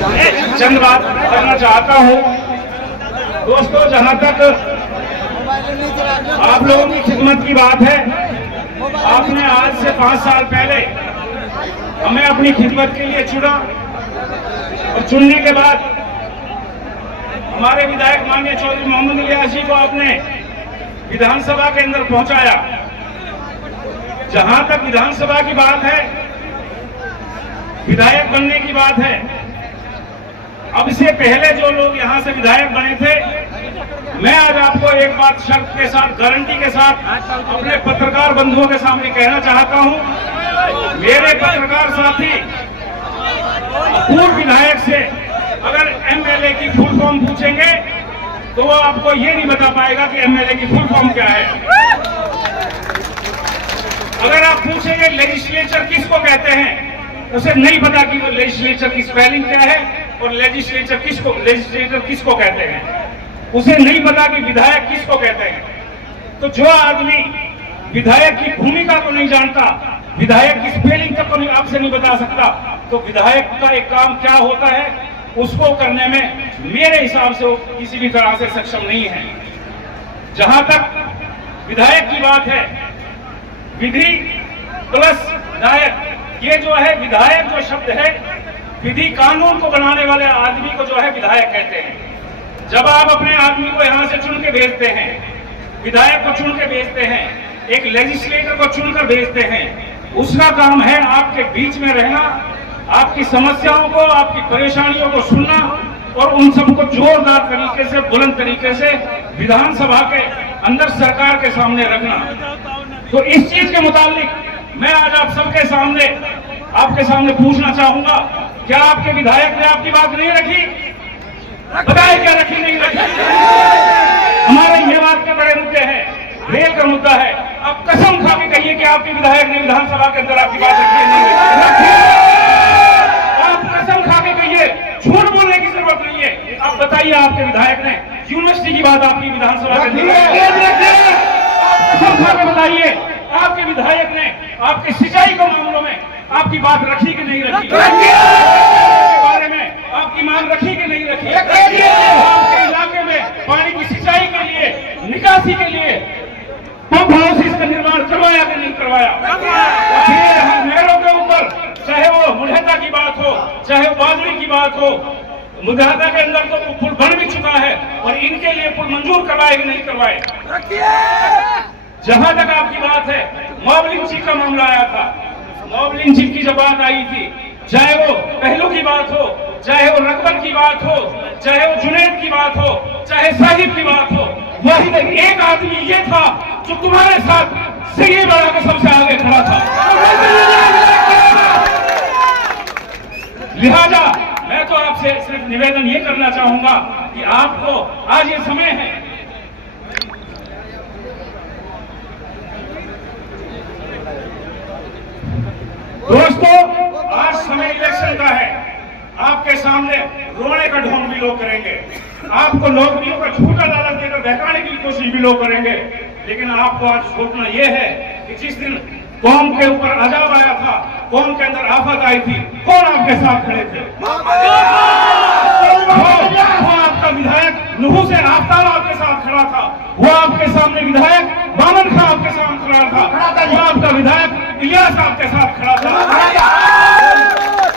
चंद बात करना चाहता हूँ दोस्तों। जहाँ तक आप लोगों की खिदमत की बात है, आपने आज से 5 साल पहले हमें अपनी खिदमत के लिए चुना और चुनने के बाद हमारे विधायक माननीय चौधरी मोहम्मद इलियास जी को आपने विधानसभा के अंदर पहुंचाया। जहां तक विधानसभा की बात है, विधायक बनने की बात है, अब से पहले जो लोग यहां से विधायक बने थे, मैं आज आपको एक बात शर्त के साथ, गारंटी के साथ अपने पत्रकार बंधुओं के सामने कहना चाहता हूं। मेरे पत्रकार साथी पूर्व विधायक से अगर एमएलए की फुल फॉर्म पूछेंगे तो वो आपको ये नहीं बता पाएगा कि एमएलए की फुल फॉर्म क्या है। अगर आप पूछेंगे लेजिस्लेचर किसको कहते हैं, उसे नहीं पता कि वो लेजिस्लेचर की स्पेलिंग क्या है और लेजिस्लेचर किसको कहते हैं। उसे नहीं पता कि विधायक किसको कहते हैं। तो जो आदमी विधायक की भूमिका को नहीं जानता, विधायक की स्पेलिंग तक को आपसे नहीं बता सकता, तो विधायक का एक काम क्या होता है उसको करने में मेरे हिसाब से वो किसी भी तरह से सक्षम नहीं है। जहां तक विधायक की बात है, विधि प्लस विधायक, ये जो है विधायक जो शब्द है, विधि कानून को बनाने वाले आदमी को जो है विधायक कहते हैं। जब आप अपने आदमी को यहां से चुन के भेजते हैं, विधायक को चुन के भेजते हैं, एक लेजिस्लेटर को चुनकर भेजते हैं, उसका काम है आपके बीच में रहना, आपकी समस्याओं को, आपकी परेशानियों को सुनना और उन सबको जोरदार तरीके से, बुलंद तरीके से विधानसभा के अंदर सरकार के सामने रखना। तो इस चीज के मुताबिक मैं आज आप सबके सामने, आपके सामने पूछना चाहूंगा, क्या आपके विधायक ने आपकी बात नहीं रखी? बताए क्या रखी नहीं रखी? हमारे मेवात के बड़े मुद्दे हैं, रेल का मुद्दा है। अब कसम खा के कहिए कि आपके विधायक ने विधानसभा के अंदर आपकी बात रखी नहीं। आप कसम खा के कहिए, झूठ बोलने की जरूरत नहीं है। आप बताइए आपके विधायक ने यूनिवर्सिटी की बात आपकी विधानसभा के अंदर, कसम खा के बताइए आपके विधायक ने आपके सिंचाई के मामलों में आपकी बात रखी कि नहीं रखी? के बारे में आपकी मांग रखी कि नहीं रखी? आपके इलाके में पानी की सिंचाई के लिए, निकासी के लिए पंप हाउसेस का निर्माण करवाया कि नहीं करवाया? नहरों के ऊपर, चाहे वो मुल्हता की बात हो, चाहे वो बादली की बात हो, मुल्हता के अंदर तो पुल बन भी चुका है और इनके लिए पुल मंजूर करवाए कि नहीं करवाए? जहां तक आपकी बात है, मॉब लिंचिंग का मामला आया था, मॉब लिंचिंग की जब बात आई थी, चाहे वो पहलू की बात हो, चाहे वो रकबत की बात हो, चाहे वो जुनैद की बात हो, चाहे साहिब की बात हो, वही एक आदमी ये था जो तुम्हारे साथ सिगे बढ़ा के सबसे आगे खड़ा था। लिहाजा मैं तो आपसे सिर्फ निवेदन ये करना चाहूंगा कि आपको आज ये समय है, दोस्तों आज समय इलेक्शन का है। आपके सामने रोने का ढोंग भी लोग करेंगे, आपको नौकरियों का झूठा लालच देकर बहकाने की कोशिश भी लोग करेंगे, लेकिन आपको आज सोचना यह है कि जिस दिन कौम के ऊपर अजाब आया था, कौम के अंदर आफत आई थी, कौन आपके साथ खड़े थे? वो आपका विधायक नुहू से आफ्ताब आपके साथ खड़ा था, वो आपके सामने विधायक बामन खां आपके सामने खड़ा था, वो आपका विधायक इलियास आपके साथ खड़ा था।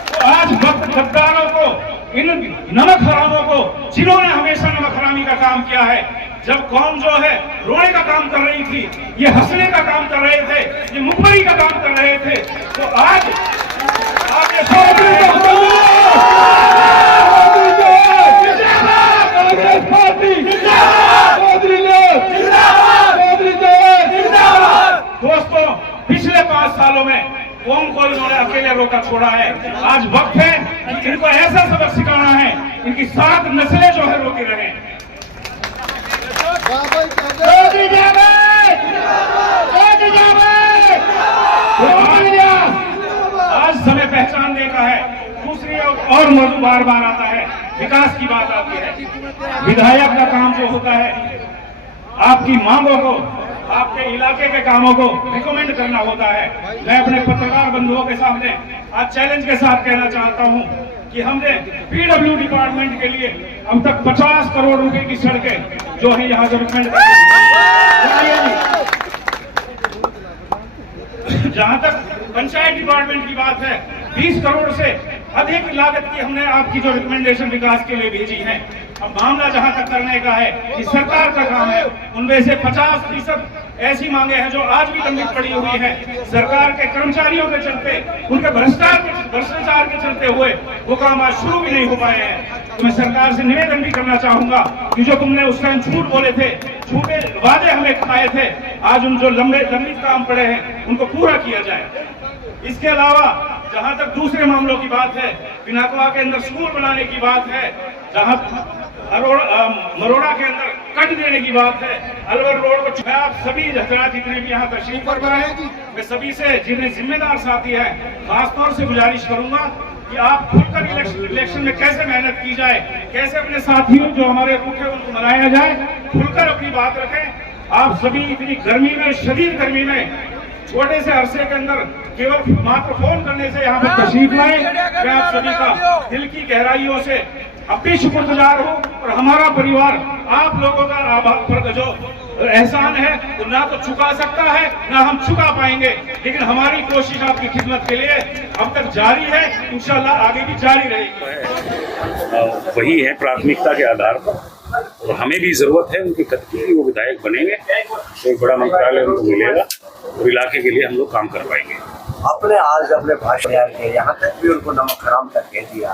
तो आज वक्त गद्दारों को, इन नमक हरामों को, जिन्होंने हमेशा नमक हरामी का काम किया है, जब कौम जो है रोने का काम कर रही थी, ये हंसने का काम कर रहे थे, ये मुखबरी का काम कर रहे थे, तो आज आप ये सोच रहे दोस्तों, पिछले 5 सालों में कौम को इन्होंने अकेले रोका छोड़ा है। आज वक्त है कि इनको ऐसा सबक सिखाना है, इनकी 7 नस्लें जो है रोकी रहे। आज समय पहचानने का है। दूसरी और मौजूद बार बार आता है, विकास की बात आती है। विधायक का काम जो होता है, आपकी मांगों को, आपके इलाके के कामों को रिकमेंड करना होता है। मैं अपने पत्रकार बंधुओं के सामने आज चैलेंज के साथ कहना चाहता हूं कि हमने पीडब्ल्यू डिपार्टमेंट के लिए अब तक 50 करोड़ रुपए की सड़कें जो है यहाँ डेवलपमेंट जहां तक पंचायत डिपार्टमेंट की बात है 20 करोड़ से अधिक लागत की हमने आपकी जो रिकमेंडेशन विकास के लिए भेजी है। अब मामला जहां तक करने का है कि सरकार का काम है, उनमें से 50% ऐसी मांगे हैं जो आज भी लंबित पड़ी हुई है। सरकार के कर्मचारियों के चलते, उनके भ्रष्टाचार के चलते हुए वो काम आज शुरू भी नहीं हो पाए हैं। तो मैं सरकार से निवेदन भी करना चाहूंगा कि जो तुमने उस टाइम झूठ बोले थे, झूठे वादे हमें खाए थे, आज उन जो लंबित काम पड़े हैं उनको पूरा किया जाए। इसके अलावा जहां तक दूसरे मामलों की बात है, पिनाकवा के अंदर स्कूल बनाने की बात है, जहां मरोड़ा के अंदर कट देने की बात है, अलवर रोड को, मैं आप सभी हजरात जितने भी यहाँ तशरीफ पर हैं, मैं सभी से जिन्हें जिम्मेदार साथी हैं खासतौर से गुजारिश करूंगा कि आप खुलकर इलेक्शन में कैसे मेहनत की जाए, कैसे अपने साथियों जो हमारे रूठे उनको मनाया जाए, खुलकर अपनी बात रखें। आप सभी इतनी गर्मी में, शदीद गर्मी में, छोटे से अरसे के अंदर केवल मात्र फोन करने से यहाँ पर तशरीफ लाए, मैं आप सभी का दिल की गहराइयों से अपनी शुक्रगुजार हूँ। और हमारा परिवार आप लोगों का आभार जो एहसान है वो ना तो चुका सकता है ना हम चुका पाएंगे, लेकिन हमारी कोशिश आपकी खिदमत के लिए अब तक जारी है, इंशाल्लाह आगे भी जारी रहेगी। वही है प्राथमिकता के आधार पर, और हमें भी जरूरत है उनकी कद की, वो विधायक बनेंगे तो एक बड़ा मंत्रालय उनको मिलेगा और इलाके के लिए हम लोग काम कर पाएंगे। आपने आज अपने भाषण के यहाँ तक भी उनको नमक हराम तक कह दिया,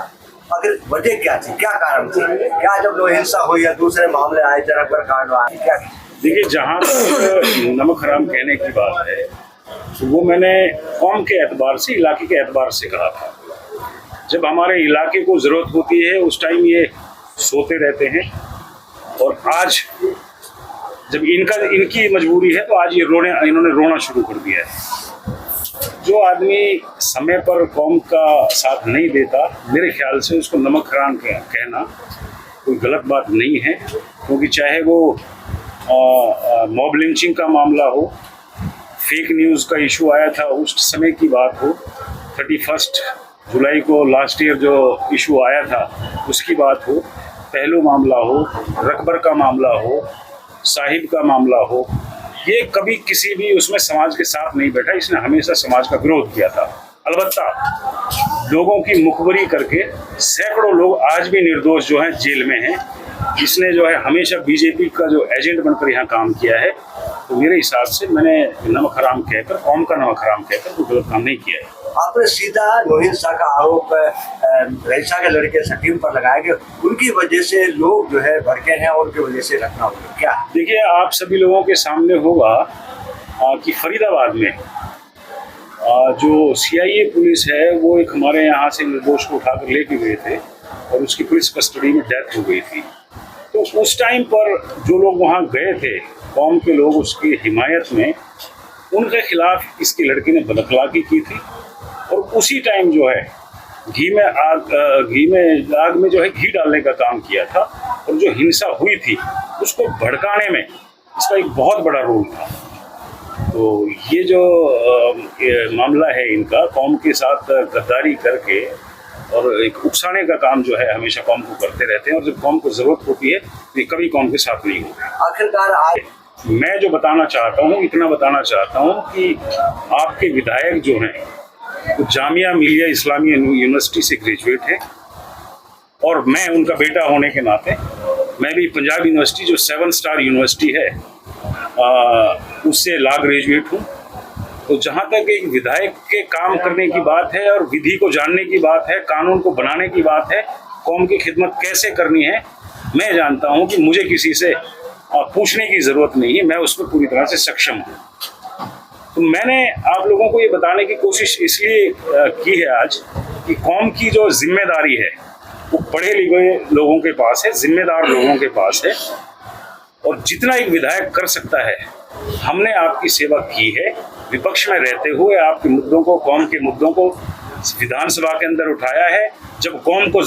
अगर वजह क्या थी, क्या कारण थी, क्या जब लोग हिंसा हुई या दूसरे मामले आए, जनक पर कांड आए, क्या? देखिए, जहाँ तक नमक हराम कहने की बात है तो वो मैंने कौम के एतबार से, इलाके के एतबार से कहा था। जब हमारे इलाके को जरूरत होती है उस टाइम ये सोते रहते हैं, और आज जब इनकी मजबूरी है तो आज ये इन्होंने रोना शुरू कर दिया है। जो आदमी समय पर कौम का साथ नहीं देता, मेरे ख्याल से उसको नमक हराम कहना कोई गलत बात नहीं है, क्योंकि चाहे वो मॉब लिंचिंग का मामला हो, फेक न्यूज़ का इशू आया था उस समय की बात हो, 31 जुलाई को लास्ट ईयर जो इशू आया था उसकी बात हो, पहलू मामला हो, रकबर का मामला हो, साहिब का मामला हो, ये कभी किसी भी उसमें समाज के साथ नहीं बैठा, इसने हमेशा समाज का विरोध किया था। अलबत्ता लोगों की मुखबरी करके सैकड़ों लोग आज भी निर्दोष जो हैं जेल में हैं। इसने जो है हमेशा बीजेपी का जो एजेंट बनकर यहाँ काम किया है, तो मेरे हिसाब से मैंने नमक हराम कहकर, कौम का नमक हराम कहकर कोई गलत काम नहीं किया है। आपने सीधा नौहीन शाह का आरोप रईसा के लड़के सकीम पर लगाया कि उनकी वजह से लोग जो है भड़के हैं और उनकी वजह से घटना हुई, क्या? देखिए, आप सभी लोगों के सामने होगा कि फरीदाबाद में जो CIA पुलिस है वो एक हमारे यहाँ से निर्दोष को उठाकर लेके गए थे और उसकी पुलिस कस्टडी में डेथ हो गई थी। तो उस टाइम पर जो लोग वहाँ गए थे, कौम के लोग, उसकी हिमायत में उनके खिलाफ इसकी लड़की ने बदअखलाकी की थी, और उसी टाइम जो है घी में आग में जो है घी डालने का काम किया था, और जो हिंसा हुई थी उसको भड़काने में इसका एक बहुत बड़ा रोल था। तो ये जो मामला है इनका, कौम के साथ गद्दारी करके और एक उकसाने का काम जो है हमेशा कौम को करते रहते हैं, और जब कौम को जरूरत होती है तो ये कभी कौम के साथ नहीं होते। आखिरकार आज मैं जो बताना चाहता हूँ, इतना बताना चाहता हूँ कि आपके विधायक जो हैं वो जामिया मिलिया इस्लामिया यूनिवर्सिटी से ग्रेजुएट है, और मैं उनका बेटा होने के नाते मैं भी पंजाब यूनिवर्सिटी जो 7 स्टार यूनिवर्सिटी है उससे लॉ ग्रेजुएट हूँ। तो जहाँ तक एक विधायक के काम करने की बात है और विधि को जानने की बात है, कानून को बनाने की बात है, कौम की खिदमत कैसे करनी है, मैं जानता हूँ कि मुझे किसी से पूछने की ज़रूरत नहीं है, मैं उसमें पूरी तरह से सक्षम हूँ। तो मैंने आप लोगों को ये बताने की कोशिश इसलिए की है आज कि कौम की जो जिम्मेदारी है वो पढ़े लिखे लोगों के पास है, जिम्मेदार लोगों के पास है, और जितना एक विधायक कर सकता है हमने आपकी सेवा की है। विपक्ष में रहते हुए आपके मुद्दों को, कौम के मुद्दों को विधानसभा के अंदर उठाया है। जब कौम को